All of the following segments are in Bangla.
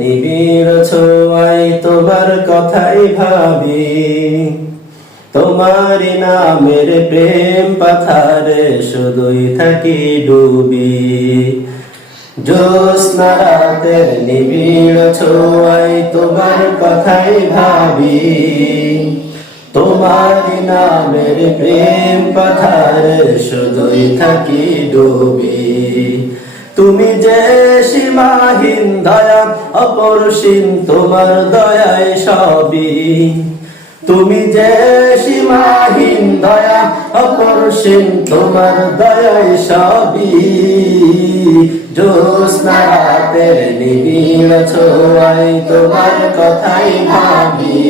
নিবিড় ছোঁয়ায় তোমার কথাই ভাবি, তোমার নামের প্রেম পাথারে শুধুই থাকি ডুবি। জ্যোৎস্না রাতের নিবিড় ছোঁয়ায় তোমার কথাই ভাবি, তোমার নামের প্রেম পাথারে শুধুই থাকি ডুবি। তুমি যে সীমাহীন দয়া অপরসীম তোমার দয়ায় সবই, তুমি যে সীমাহীন দয়া অপরসীম তোমার দয়ায় সবই। জ্যোৎস্না রাতের নিবিড় ছোঁয়ায় তোমার কথাই ভাবি,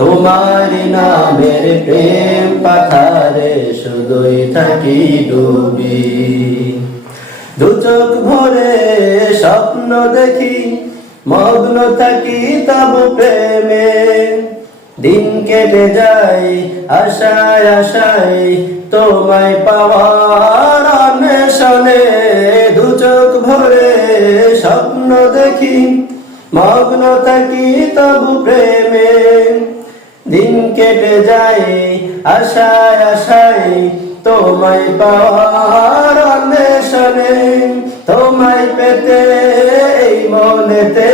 তোমার নামের প্রেম পাথারে শুধুই থাকি ডুবি। দু চোখ ভরে স্বপ্ন দেখি, মগ্ন থাকি তব প্রেমে। দিন কেটে যায় আশায় আশায় তোমায় পাওয়ার অন্বেষণে। দু চোখ ভরে স্বপ্ন দেখি, মগ্ন থাকি তব প্রেমে। দিন কেটে যায় আশায় আশায় তোমায় পাওয়ার অন্বেষণে। তোমায় পেতে এই মনেতে,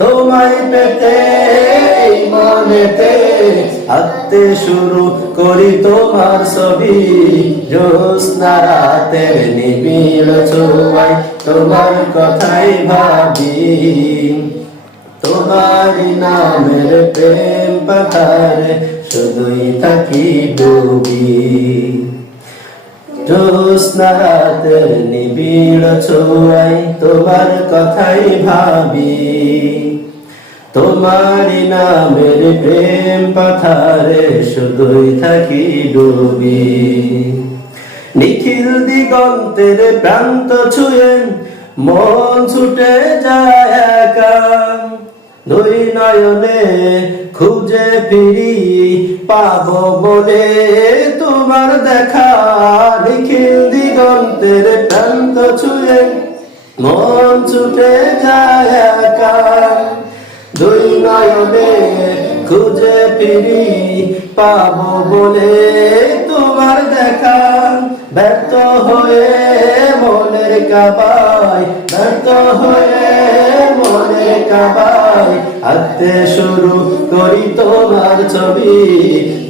তোমায় পেতে এই মনেতে আঁকতে শুরু করি তোমার ছবি। জ্যোৎস্না রাতের নিবিড় ছোঁয়ায় তোমার কথাই ভাবি, তোমার নামের প্রেম পাথারে শুধুই থাকি ডুবি। জ্যোৎস্না রাতের নিবিড় ছোঁয়ায় তোমার কথাই ভাবি, তোমার নামের প্রেম পাথারে শুধুই থাকি ডুবি। নিখিল দিগন্তের প্রান্ত ছুঁয়ে মন ছুটে যায় একা, দুই নয়নে খুঁজে ফিরি পাবো বলে তোমার দেখা। নিখিল দিগন্তের প্রান্ত ছুঁয়ে মন ছুটে যায় একা, দুই নয়নে খুঁজে ফিরি পাবো বলে তোমার দেখা। ব্যর্থ হয়ে মনের কাবায়, ব্যর্থ হয়ে মনের কাবায় আঁকতে শুরু করি তোমার ছবি।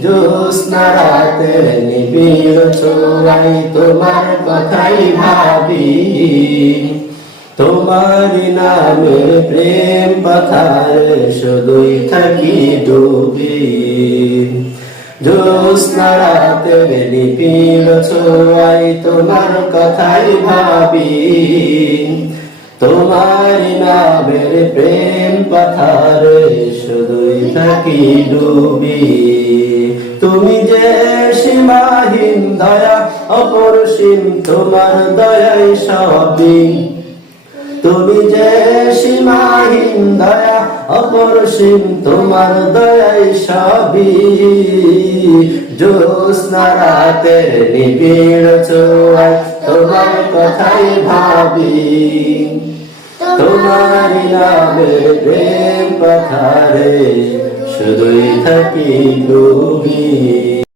জ্যোৎস্না রাতের নিবিড় ছোঁয়ায় তোমার কথাই ভাবি, তোমার নামের প্রেম পাথারে শুধুই থাকি ডুবি। জ্যোৎস্না রাতের নিবিড় ছোঁয়ায় তোমার কথাই ভাবি, তোমার নামের প্রেম পাথারে শুধুই থাকি ডুবি। তুমি যে সীমাহীন দয়া অপরসীম তোমার দয়ায় সবই, তুমি যে সীমাহীন দয়া অপরসীম তোমার দয়ায় সবই। জ্যোৎস্না রাতের নিবিড় ছোঁয়ায় তোমার কথাই ভাবি, তোমার নামের প্রেম পাথারে শুধুই থাকি ডুবি।